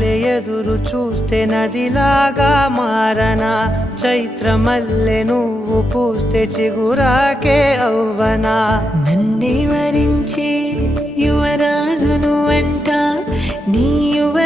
మల్లె ఎదురు చూస్తే నదిలాగా మారనా, చైత్రమల్లె నువ్వు పూస్తే చిగురాకే అవ్వనా. నన్నే వరించే యువరాజును అంట నీ యువ